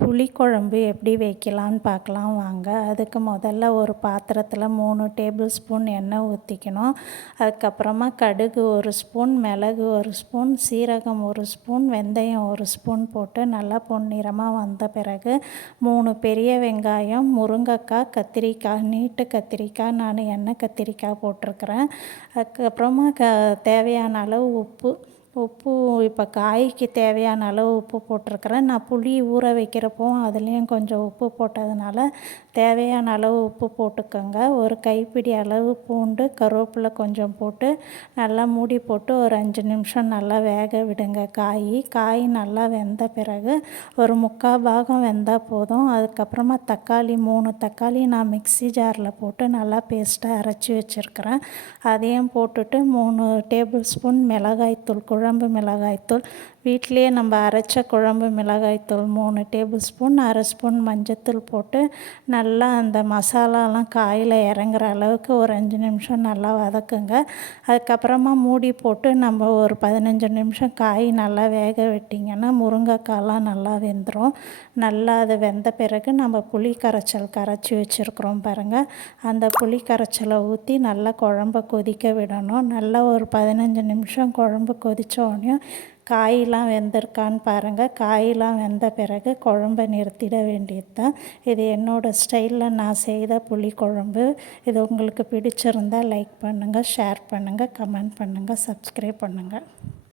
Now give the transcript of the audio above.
புளிக்குழம்பு எப்படி வைக்கலான்னு பார்க்கலாம் வாங்க. அதுக்கு முதல்ல ஒரு பாத்திரத்தில் 3 டேபிள் ஸ்பூன் எண்ணெய் ஊற்றிக்கணும். அதுக்கப்புறமா கடுகு 1 ஸ்பூன், மிளகு 1 ஸ்பூன், சீரகம் 1 ஸ்பூன், வெந்தயம் 1 ஸ்பூன் போட்டு நல்லா பொன்னிறமாக வந்த பிறகு 3 பெரிய வெங்காயம், முருங்கைக்காய், கத்திரிக்காய், நீட்டு கத்திரிக்காய், நான் எண்ணெய் கத்திரிக்காய் போட்டிருக்கிறேன். அதுக்கப்புறமா தேவையான அளவு உப்பு இப்போ காய்க்கு தேவையான அளவு உப்பு போட்டிருக்கிறேன். நான் புளி ஊற வைக்கிறப்போ அதுலேயும் கொஞ்சம் உப்பு போட்டதுனால தேவையான அளவு உப்பு போட்டுக்கோங்க. ஒரு கைப்பிடி அளவு பூண்டு, கருவேப்பிலை கொஞ்சம் போட்டு நல்லா மூடி போட்டு ஒரு 5 நிமிஷம் நல்லா வேக விடுங்க. காய் நல்லா வெந்த பிறகு ஒரு 3/4 பாகம் வெந்தால் போதும். அதுக்கப்புறமா தக்காளி 3 தக்காளி நான் மிக்ஸி ஜாரில் போட்டு நல்லா பேஸ்ட்டாக அரைச்சி வச்சுருக்கிறேன். அதையும் போட்டுட்டு 3 டேபிள் ஸ்பூன் மிளகாய்த்தூள், குழம்பு மிளகாய்த்தூள், வீட்டிலையே நம்ம அரைச்ச குழம்பு மிளகாய்த்தூள் 3 டேபிள் ஸ்பூன், 1/2 ஸ்பூன் மஞ்சத்தூள் போட்டு நல்லா அந்த மசாலாலாம் காயில் இறங்குற அளவுக்கு ஒரு 5 நிமிஷம் நல்லா வதக்குங்க. அதுக்கப்புறமா மூடி போட்டு நம்ம ஒரு 15 நிமிஷம் காய் நல்லா வேக விட்டிங்கன்னா முருங்கைக்காலாம் நல்லா வெந்துடும். நல்லா அது வெந்த பிறகு நம்ம புளி கரைச்சி வச்சுருக்குறோம் பாருங்கள். அந்த புளி கரைச்சலை ஊற்றி நல்லா குழம்ப கொதிக்க விடணும். நல்லா ஒரு 15 நிமிஷம் குழம்பு கொதித்தோடனே காயெலாம் வெந்திருக்கான்னு பாருங்கள். காயெலாம் வெந்த பிறகு குழம்ப நிறுத்திட வேண்டியது தான். இது என்னோடய ஸ்டைலில் நான் செய்த புளிக்குழம்பு. இது உங்களுக்கு பிடிச்சிருந்தால் லைக் பண்ணுங்கள், ஷேர் பண்ணுங்கள், கமெண்ட் பண்ணுங்கள், சப்ஸ்கிரைப் பண்ணுங்கள்.